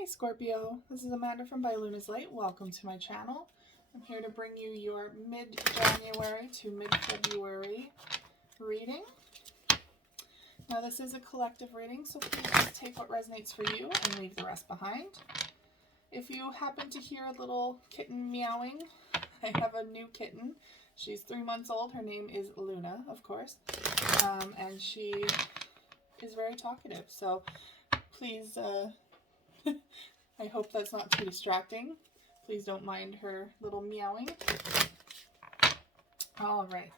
Hi Scorpio, this is Amanda from By Luna's Light. Welcome to my channel. I'm here to bring you your mid-January to mid-February reading. Now this is a collective reading, so please just take what resonates for you and leave the rest behind. If you happen to hear a little kitten meowing, I have a new kitten. She's 3 months old. Her name is Luna, of course, and she is very talkative. So please, I hope that's not too distracting. Please don't mind her little meowing. All right.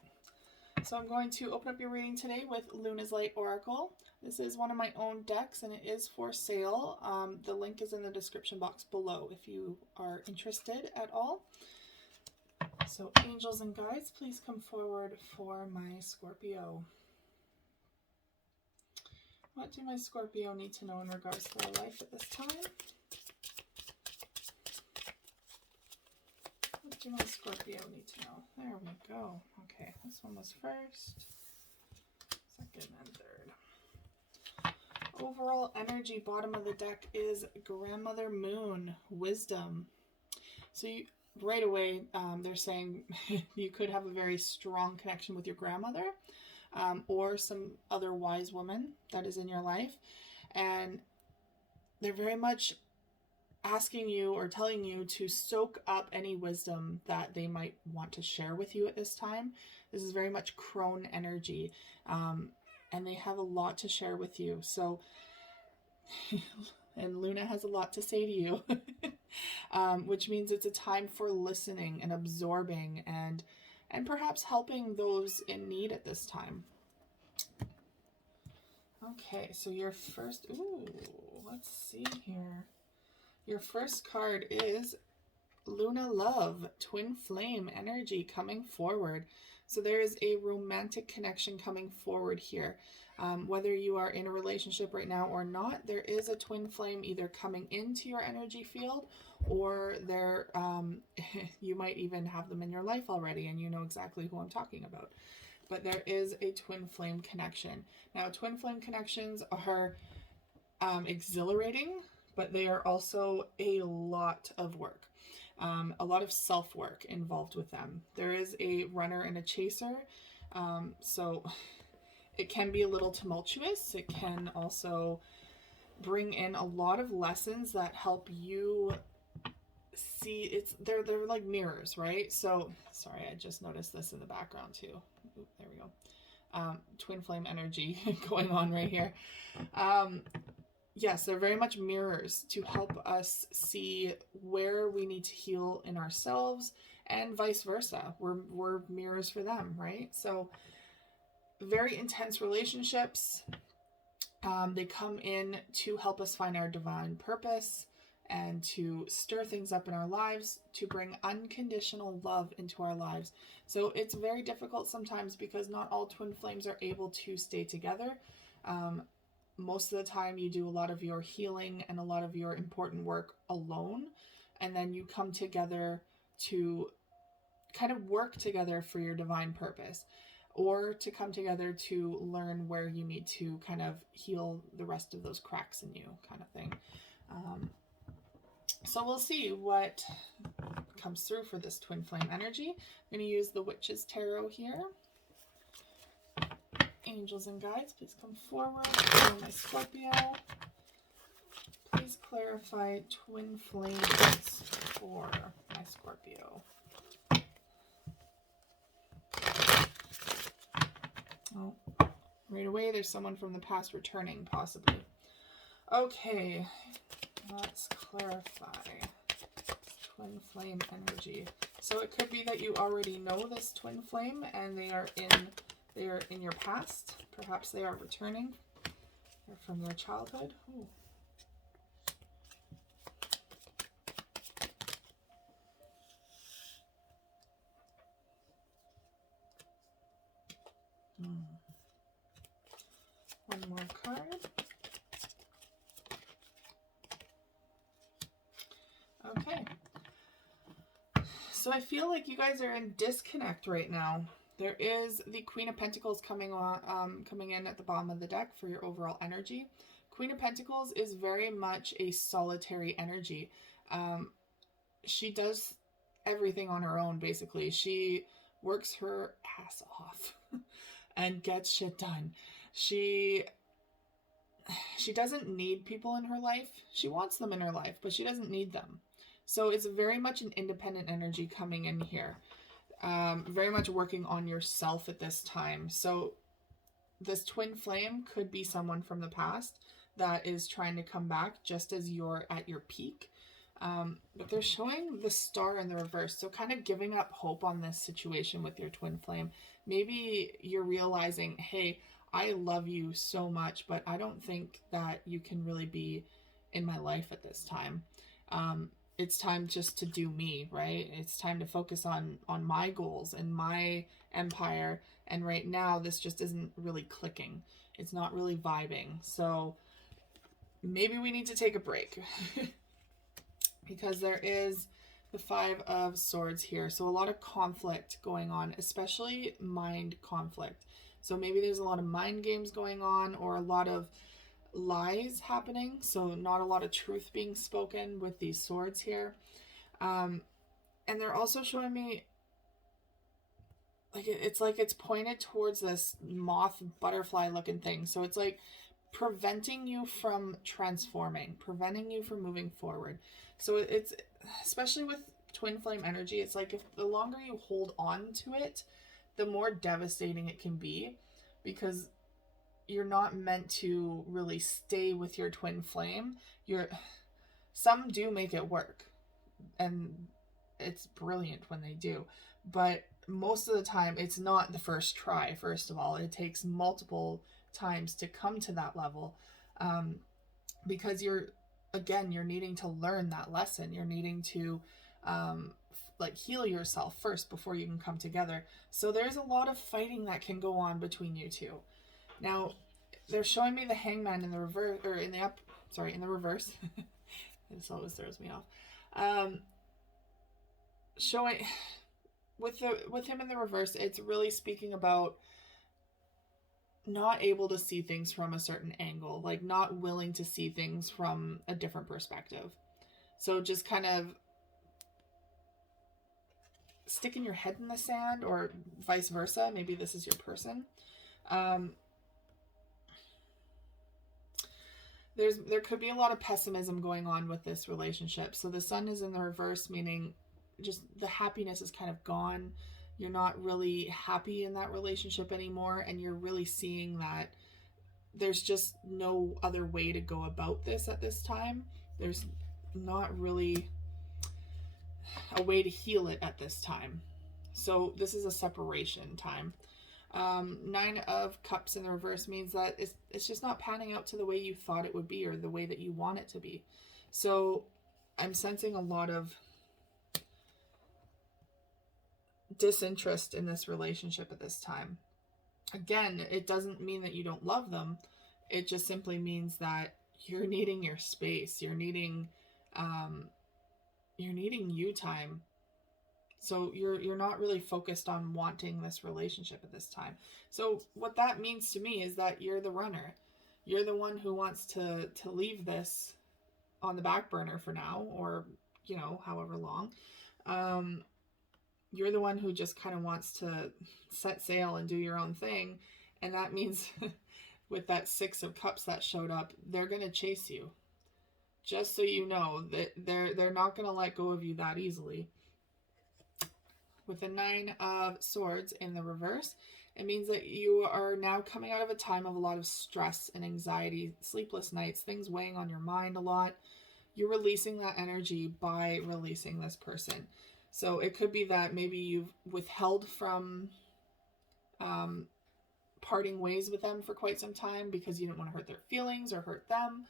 So I'm going to open up your reading today with Luna's Light Oracle. This is one of my own decks and it is for sale. The link is in the description box below if you are interested at all. So angels and guides, please come forward for my Scorpio. What do my Scorpio need to know in regards to their life at this time? What do my Scorpio need to know? There we go. Okay, this one was first, second, and third. Overall energy, bottom of the deck is Grandmother Moon, Wisdom. So you, right away, they're saying you could have a very strong connection with your grandmother or some other wise woman that is in your life. And they're very much asking you or telling you to soak up any wisdom that they might want to share with you at this time. This is very much crone energy, and they have a lot to share with you. So, and Luna has a lot to say to you, which means it's a time for listening and absorbing and perhaps helping those in need at this time. Okay, so your first, let's see here. Your first card is Luna Love, Twin Flame energy coming forward. So there is a romantic connection coming forward here. Whether you are in a relationship right now or not, there is a twin flame either coming into your energy field or there, you might even have them in your life already and you know exactly who I'm talking about. But there is a twin flame connection. Now, twin flame connections are exhilarating, but they are also a lot of work, a lot of self-work involved with them. There is a runner and a chaser, so it can be a little tumultuous. It can also bring in a lot of lessons that help you see. They're like mirrors, right? So sorry, I just noticed this in the background too. Oop, there we go. Twin flame energy going on right here. Yes, they're very much mirrors to help us see where we need to heal in ourselves and vice versa. We're mirrors for them, right? So very intense relationships. They come in to help us find our divine purpose and to stir things up in our lives, to bring unconditional love into our lives. So it's very difficult sometimes because not all twin flames are able to stay together. Most of the time you do a lot of your healing and a lot of your important work alone, and then you come together to kind of work together for your divine purpose, or to come together to learn where you need to kind of heal the rest of those cracks in you, kind of thing. So we'll see what comes through for this twin flame energy. I'm going to use the Witch's Tarot here. Angels and guides, please come forward for my Scorpio. Please clarify twin flames for my Scorpio. Oh, right away there's someone from the past returning, possibly. Okay, let's clarify twin flame energy. So it could be that you already know this twin flame and they are in your past. Perhaps they are returning. They're from your childhood. Ooh. One more card. Okay. So I feel like you guys are in disconnect right now. There is the Queen of Pentacles coming in at the bottom of the deck for your overall energy. Queen of Pentacles is very much a solitary energy. She does everything on her own, basically. She works her ass off and gets shit done. She doesn't need people in her life. She wants them in her life, but she doesn't need them. So it's very much an independent energy coming in here. Very much working on yourself at this time. So this twin flame could be someone from the past that is trying to come back just as you're at your peak. But they're showing the star in the reverse. So kind of giving up hope on this situation with your twin flame. Maybe you're realizing, hey, I love you so much, but I don't think that you can really be in my life at this time. It's time just to do me, right? It's time to focus on my goals and my empire. And right now, this just isn't really clicking. It's not really vibing. So maybe we need to take a break because there is the Five of Swords here. So a lot of conflict going on, especially mind conflict. So maybe there's a lot of mind games going on or a lot of lies happening. So not a lot of truth being spoken with these swords here. And they're also showing me like it's pointed towards this moth butterfly looking thing. So it's like preventing you from transforming, preventing you from moving forward. So it's, especially with twin flame energy, it's like if the longer you hold on to it, the more devastating it can be, because you're not meant to really stay with your twin flame. Some do make it work, and it's brilliant when they do, but most of the time it's not the first try. First of all, it takes multiple times to come to that level, because you're needing to learn that lesson. You're needing to like heal yourself first before you can come together. So there's a lot of fighting that can go on between you two. Now they're showing me the Hangman in the reverse, or in the reverse. This always throws me off. Showing with him in the reverse, it's really speaking about not able to see things from a certain angle, like not willing to see things from a different perspective. So just kind of sticking your head in the sand, or vice versa. Maybe this is your person. There could be a lot of pessimism going on with this relationship. So the sun is in the reverse, meaning just the happiness is kind of gone. You're not really happy in that relationship anymore, and you're really seeing that there's just no other way to go about this at this time. There's not really a way to heal it at this time. So this is a separation time. 9 of Cups in the reverse means that it's just not panning out to the way you thought it would be, or the way that you want it to be. So I'm sensing a lot of disinterest in this relationship at this time. Again, it doesn't mean that you don't love them. It just simply means that you're needing your space. You're needing you time. So you're not really focused on wanting this relationship at this time. So what that means to me is that you're the runner. You're the one who wants to leave this on the back burner for now, or however long. You're the one who just kind of wants to set sail and do your own thing. And that means with that 6 of Cups that showed up, they're going to chase you. Just so you know that they're not going to let go of you that easily. With the 9 of Swords in the reverse, it means that you are now coming out of a time of a lot of stress and anxiety, sleepless nights, things weighing on your mind a lot. You're releasing that energy by releasing this person. So it could be that maybe you've withheld from parting ways with them for quite some time because you didn't want to hurt their feelings or hurt them.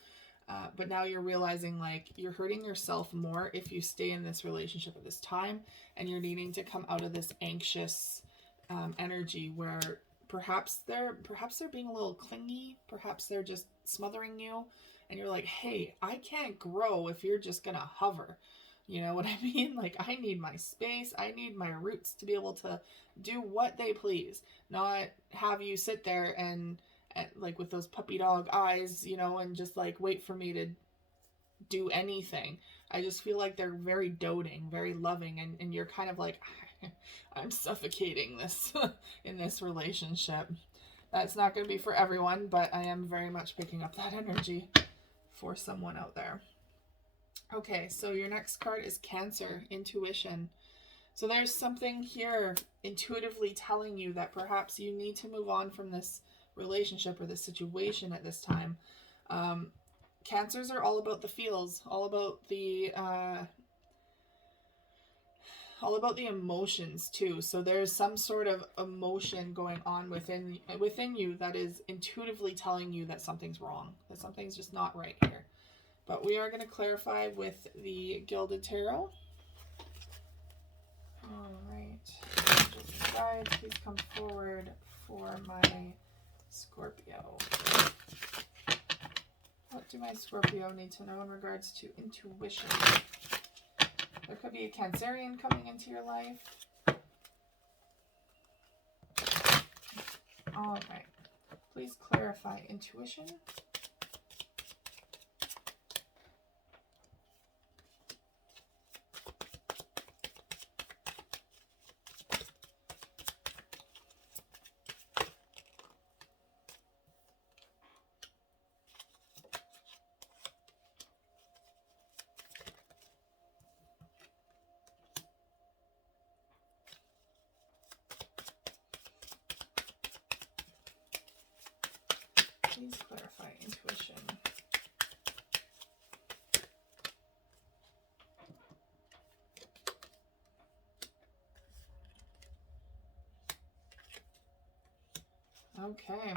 But now you're realizing like you're hurting yourself more if you stay in this relationship at this time, and you're needing to come out of this anxious energy where perhaps they're being a little clingy, perhaps they're just smothering you, and you're like, hey, I can't grow if you're just gonna hover. You know what I mean? Like, I need my space. I need my roots to be able to do what they please, not have you sit there and like with those puppy dog eyes, you know, and just like wait for me to do anything. I just feel like they're very doting, very loving, and you're kind of like, I'm suffocating this in this relationship. That's not going to be for everyone, but I am very much picking up that energy for someone out there. Okay, so your next card is Cancer, Intuition. So there's something here intuitively telling you that perhaps you need to move on from this relationship or this situation at this time. Cancers are all about the feels, all about the emotions too. So there's some sort of emotion going on within you that is intuitively telling you that something's wrong, that something's just not right here. But we are going to clarify with the Gilded Tarot. All right. Guide, please come forward for my Scorpio. What do my Scorpio need to know in regards to intuition? There could be a Cancerian coming into your life. All right. Please clarify intuition. Please clarify intuition. Okay.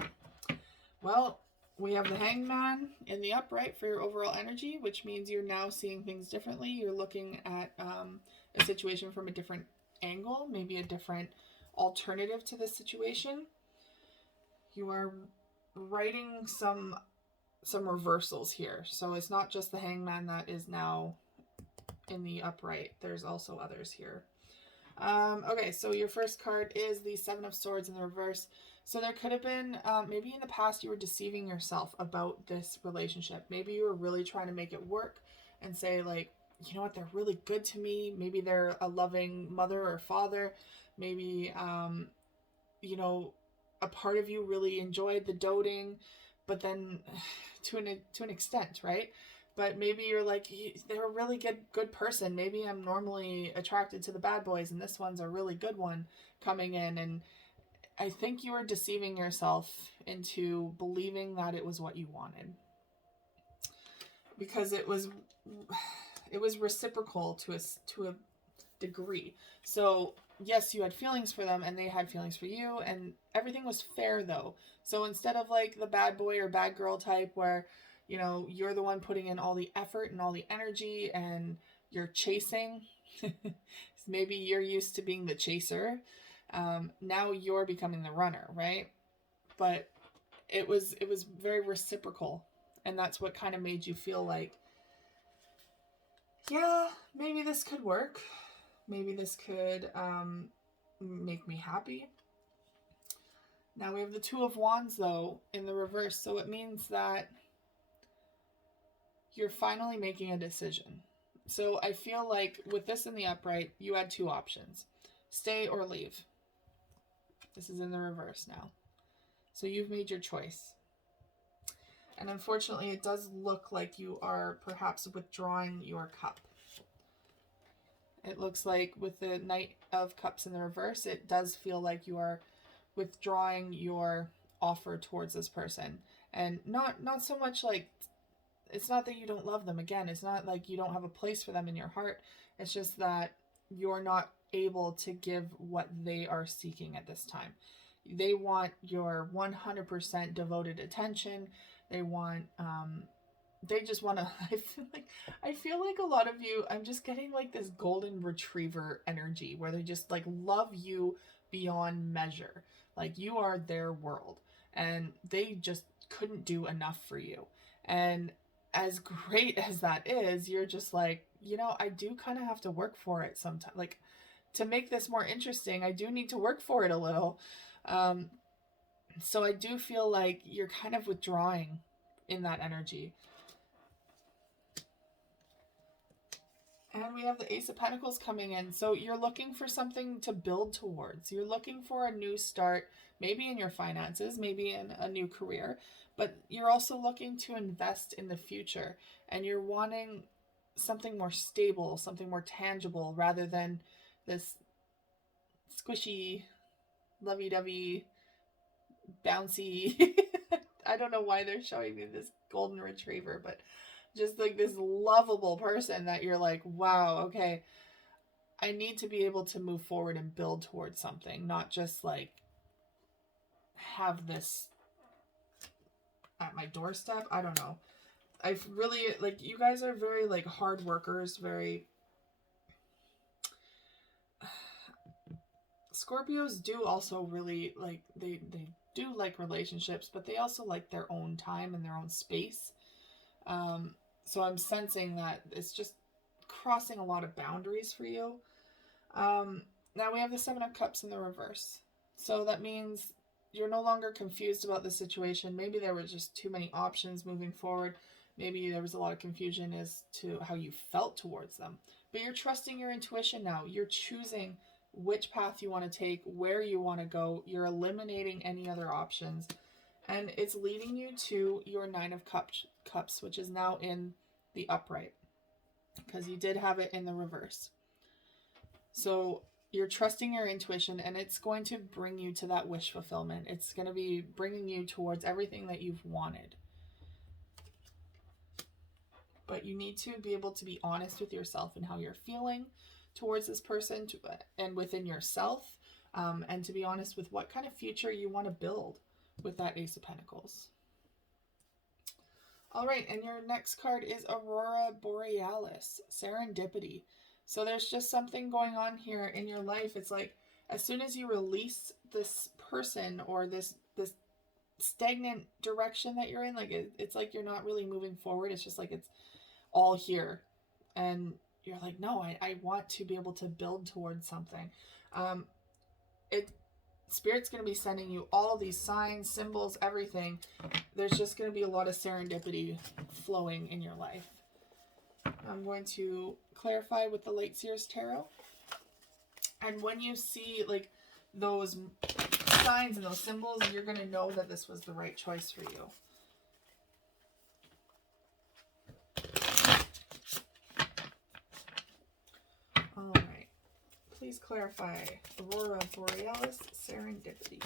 Well, we have the Hangman in the upright for your overall energy, which means you're now seeing things differently. You're looking at a situation from a different angle, maybe a different alternative to the situation. You are writing some reversals here. So it's not just the Hangman that is now in the upright. There's also others here. Okay, so your first card is the Seven of Swords in the reverse. So there could have been, maybe in the past you were deceiving yourself about this relationship. Maybe you were really trying to make it work and say like, you know what, they're really good to me. Maybe they're a loving mother or father. Maybe, you know, a part of you really enjoyed the doting, but then to an extent, right? But maybe you're like, they're a really good person. Maybe I'm normally attracted to the bad boys, and this one's a really good one coming in. And I think you were deceiving yourself into believing that it was what you wanted, because it was reciprocal to a degree. So yes, you had feelings for them, and they had feelings for you, and everything was fair though. So instead of like the bad boy or bad girl type where, you know, you're the one putting in all the effort and all the energy and you're chasing, maybe you're used to being the chaser. Now you're becoming the runner, right? But it was very reciprocal, and that's what kind of made you feel like, yeah, maybe this could work. Maybe this could make me happy. Now we have the Two of Wands though in the reverse, so it means that you're finally making a decision. So I feel like with this in the upright, you had two options: stay or leave. This is in the reverse now. So you've made your choice. And unfortunately, it does look like you are perhaps withdrawing your cup. It looks like with the Knight of Cups in the reverse, it does feel like you are withdrawing your offer towards this person. And not so much like, it's not that you don't love them. Again, it's not like you don't have a place for them in your heart. It's just that you're not able to give what they are seeking at this time. They want your 100% devoted attention. They want, they just want to, I feel like a lot of you, I'm just getting like this golden retriever energy where they just like love you beyond measure. Like you are their world, and they just couldn't do enough for you. And as great as that is, you're just like, you know, I do kind of have to work for it sometimes. Like, to make this more interesting, I do need to work for it a little. So I do feel like you're kind of withdrawing in that energy. And we have the Ace of Pentacles coming in. So you're looking for something to build towards. You're looking for a new start, maybe in your finances, maybe in a new career, but you're also looking to invest in the future. And you're wanting something more stable, something more tangible, rather than this squishy, lovey-dovey, bouncy. I don't know why they're showing me this golden retriever, but just like this lovable person that you're like, wow, okay, I need to be able to move forward and build towards something, not just like have this at my doorstep. I don't know. I've really, like, you guys are very like hard workers, very Scorpios do also really like, they do like relationships, but they also like their own time and their own space. So I'm sensing that it's just crossing a lot of boundaries for you. Now we have the Seven of Cups in the reverse. So that means you're no longer confused about the situation. Maybe there were just too many options moving forward. Maybe there was a lot of confusion as to how you felt towards them. But you're trusting your intuition now. You're choosing which path you want to take, where you want to go. You're eliminating any other options. And it's leading you to your Nine of Cups, which is now in the upright, because you did have it in the reverse. So you're trusting your intuition, and it's going to bring you to that wish fulfillment. It's going to be bringing you towards everything that you've wanted. But you need to be able to be honest with yourself and how you're feeling towards this person, and within yourself, and to be honest with what kind of future you want to build with that Ace of Pentacles. All right, and your next card is Aurora Borealis, Serendipity. So there's just something going on here in your life. It's like, as soon as you release this person or this stagnant direction that you're in, like it's like you're not really moving forward. It's just like it's all here. And you're like, no, I want to be able to build towards something. Spirit's going to be sending you all these signs, symbols, everything. There's just going to be a lot of serendipity flowing in your life. I'm going to clarify with the Light Seers Tarot. And when you see like those signs and those symbols, you're going to know that this was the right choice for you. All right. Please clarify. Aurora Borealis, Serendipity.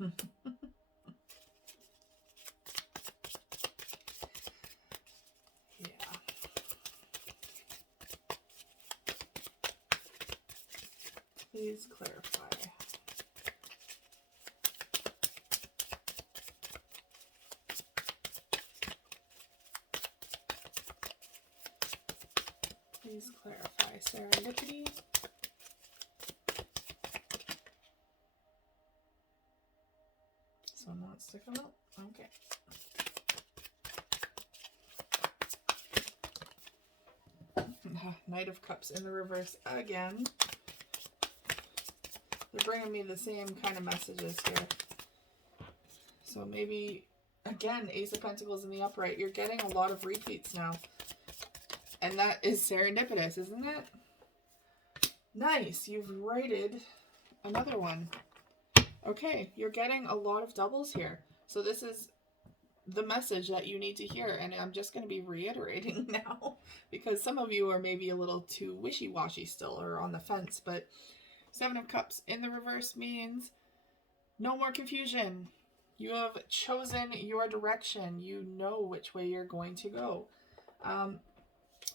Yeah. Please clarify. Please clarify. Serendipity. So I'm not sticking up. Okay. Knight of Cups in the reverse again. They're bringing me the same kind of messages here. So maybe, again, Ace of Pentacles in the upright. You're getting a lot of repeats now. And that is serendipitous, isn't it? Nice. You've rated another one. Okay, you're getting a lot of doubles here. So this is the message that you need to hear. And I'm just going to be reiterating now, because some of you are maybe a little too wishy-washy still, or on the fence. But Seven of Cups in the reverse means no more confusion. You have chosen your direction. You know which way you're going to go.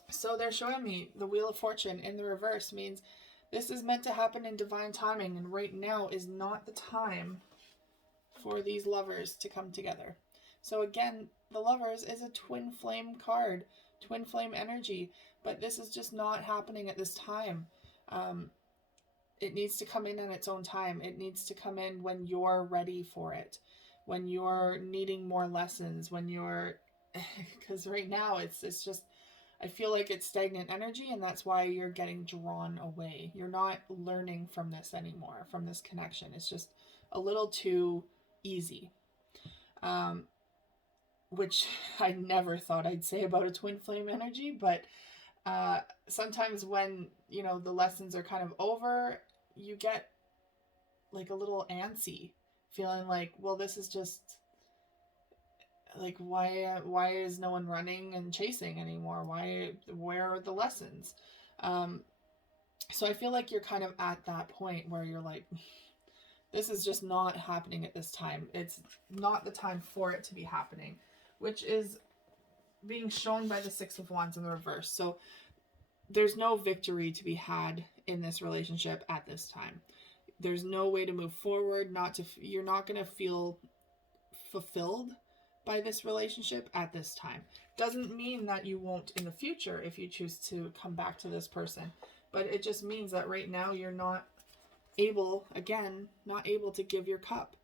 So they're showing me the Wheel of Fortune in the reverse means this is meant to happen in divine timing, and right now is not the time for these lovers to come together. So again, the Lovers is a twin flame card, twin flame energy, but this is just not happening at this time. It needs to come in on its own time. It needs to come in when you're ready for it, when you're needing more lessons, when you're because right now it's just, I feel like it's stagnant energy, and that's why you're getting drawn away. You're not learning from this anymore, from this connection. It's just a little too easy. Which I never thought I'd say about a twin flame energy, but sometimes when, you know, the lessons are kind of over, you get like a little antsy, feeling like, well, this is just like, why is no one running and chasing anymore? Where are the lessons? So I feel like you're kind of at that point where you're like, this is just not happening at this time. It's not the time for it to be happening, which is being shown by the Six of Wands in the reverse. So there's no victory to be had in this relationship at this time. There's no way to move forward. You're not going to feel fulfilled by this relationship at this time. Doesn't mean that you won't in the future if you choose to come back to this person, but it just means that right now you're not able to give your cup.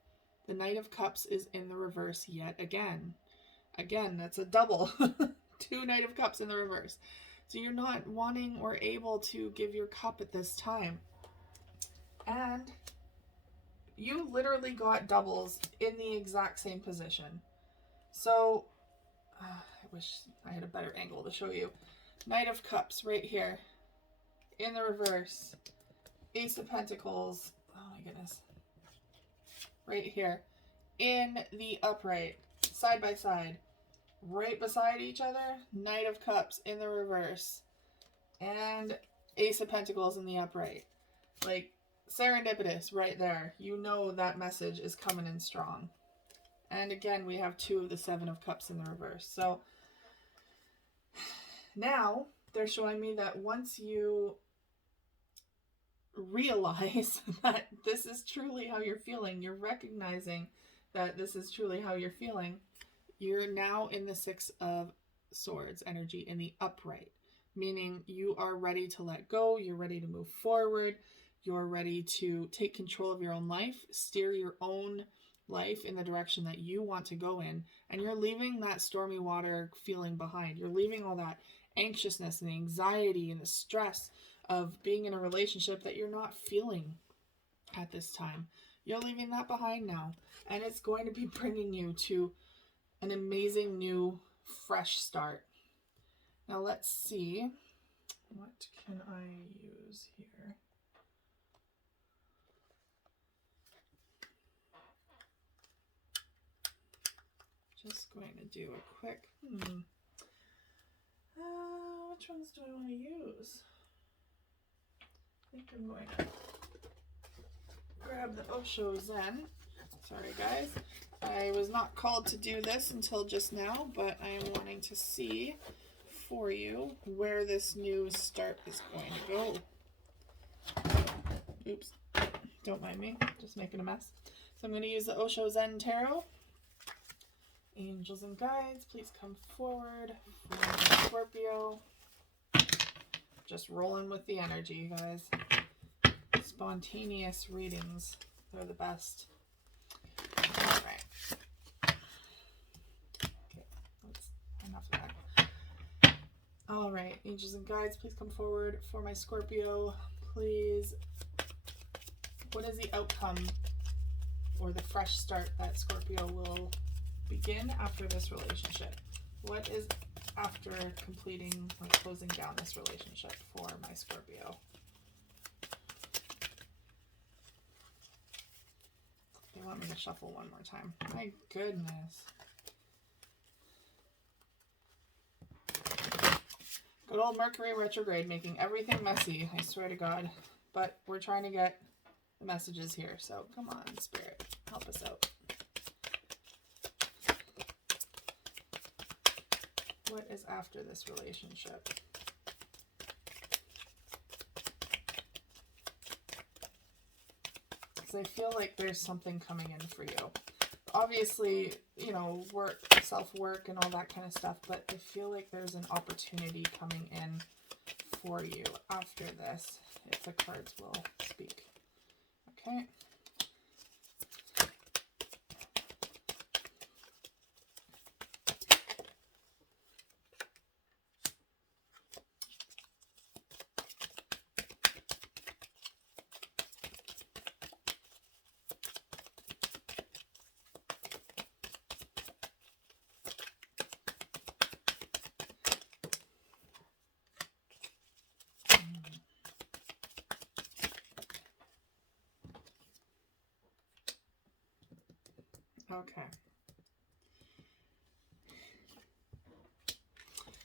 The Knight of Cups is in the reverse yet again. Again, that's a double. 2 Knight of Cups in the reverse. So you're not wanting or able to give your cup at this time. And you literally got doubles in the exact same position. So, I wish I had a better angle to show you. Knight of Cups right here. In the reverse. Ace of Pentacles. Oh my goodness. Right here. In the upright. Side by side. Right beside each other. Knight of Cups in the reverse. And Ace of Pentacles in the upright. Like, serendipitous right there. You know that message is coming in strong. And again, we have 2 of the 7 of Cups in the reverse. So now they're showing me that once you realize that this is truly how you're feeling, you're recognizing that this is truly how you're feeling, you're now in the 6 of Swords energy in the upright, meaning you are ready to let go, you're ready to move forward, you're ready to take control of your own life, steer your own life in the direction that you want to go in, and you're leaving that stormy water feeling behind. You're leaving all that anxiousness and the anxiety and the stress of being in a relationship that you're not feeling at this time. You're leaving that behind now, and it's going to be bringing you to an amazing new fresh start. Now let's see, what can I use here? Just going to do a quick, which ones do I want to use? I think I'm going to grab the Osho Zen. Sorry guys, I was not called to do this until just now, but I am wanting to see for you where this new start is going to go. Oops, don't mind me, just making a mess. So I'm going to use the Osho Zen Tarot. Angels and guides, please come forward for Scorpio. Just rolling with the energy, you guys. Spontaneous readings, they're the best. All right. Okay, enough of that. All right, angels and guides, please come forward for my Scorpio. Please, what is the outcome or the fresh start that Scorpio will begin after this relationship? What is after completing or closing down this relationship for my Scorpio? They want me to shuffle one more time. My goodness. Good old Mercury retrograde, making everything messy, I swear to God. But we're trying to get the messages here, so come on, Spirit, help us out. What is after this relationship? Because I feel like there's something coming in for you. Obviously, you know, work, self-work and all that kind of stuff, but I feel like there's an opportunity coming in for you after this, if the cards will speak. Okay. Okay.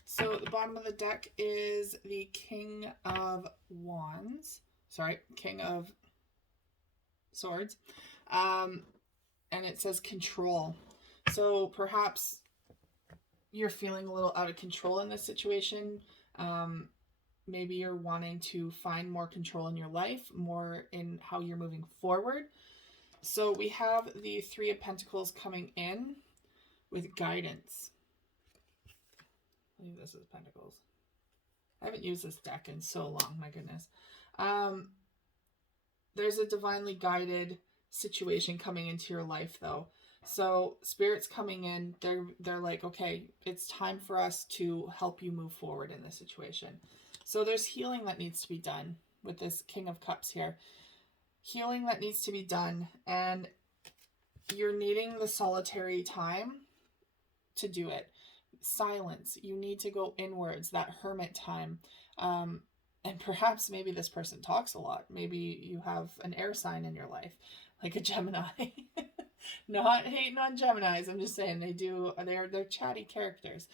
So the bottom of the deck is the King of Wands. Sorry, King of Swords. And it says control. So perhaps you're feeling a little out of control in this situation. Maybe you're wanting to find more control in your life, more in how you're moving forward. So we have the Three of Pentacles coming in with guidance. I believe this is Pentacles. I haven't used this deck in so long, my goodness. There's a divinely guided situation coming into your life, though. So Spirit's coming in, they're like, okay, it's time for us to help you move forward in this situation. So there's healing that needs to be done with this King of Cups here. Healing that needs to be done, and you're needing the solitary time to do it. Silence. You need to go inwards, that hermit time. And perhaps maybe this person talks a lot. Maybe you have an air sign in your life, like a Gemini. Not hating on Geminis. I'm just saying they're chatty characters.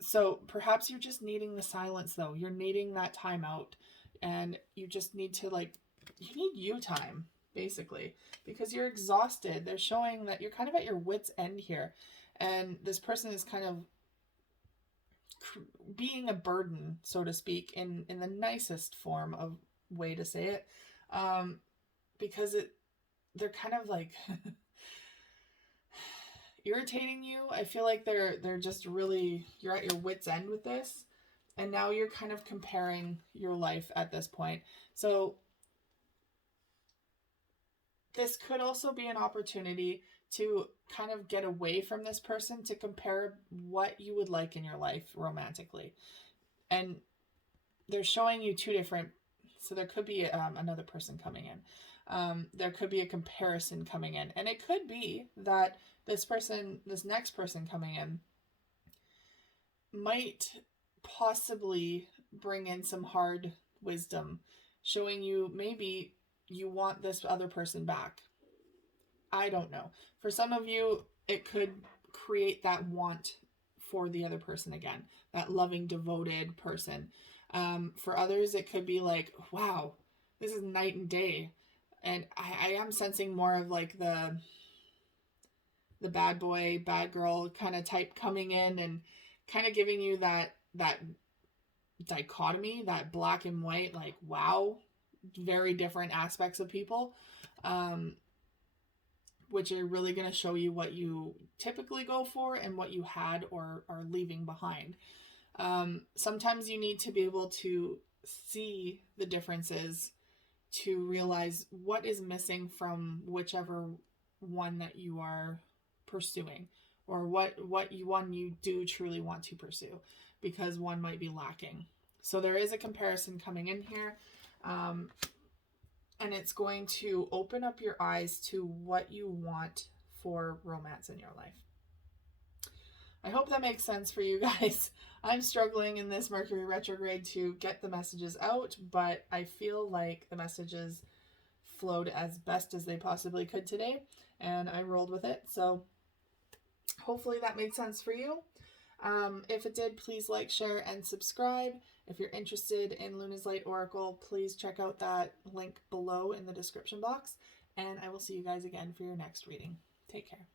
So perhaps you're just needing the silence, though. You're needing that time out, and you just need to, like, you need you time, basically, because you're exhausted. They're showing that you're kind of at your wit's end here, and this person is kind of being a burden, so to speak, in the nicest form of way to say it, because they're kind of like irritating you. I feel like they're just really, you're at your wit's end with this, and now you're kind of comparing your life at this point. So this could also be an opportunity to kind of get away from this person, to compare what you would like in your life romantically. And they're showing you two different, so there could be another person coming in. There could be a comparison coming in. And it could be that this next person coming in might possibly bring in some hard wisdom, showing you maybe you want this other person back. I don't know. For some of you, it could create that want for the other person again, that loving, devoted person. For others, it could be like, wow, this is night and day. And I am sensing more of like the bad boy, bad girl kind of type coming in and kind of giving you that dichotomy, that black and white, like, wow, very different aspects of people, which are really going to show you what you typically go for and what you had or are leaving behind. Sometimes you need to be able to see the differences to realize what is missing from whichever one that you are pursuing, or what one you do truly want to pursue, because one might be lacking. So there is a comparison coming in here, and it's going to open up your eyes to what you want for romance in your life. I hope that makes sense for you guys. I'm struggling in this Mercury retrograde to get the messages out, but I feel like the messages flowed as best as they possibly could today, and I rolled with it. So hopefully that made sense for you. If it did, please like, share, and subscribe. If you're interested in Luna's Light Oracle, please check out that link below in the description box, and I will see you guys again for your next reading. Take care.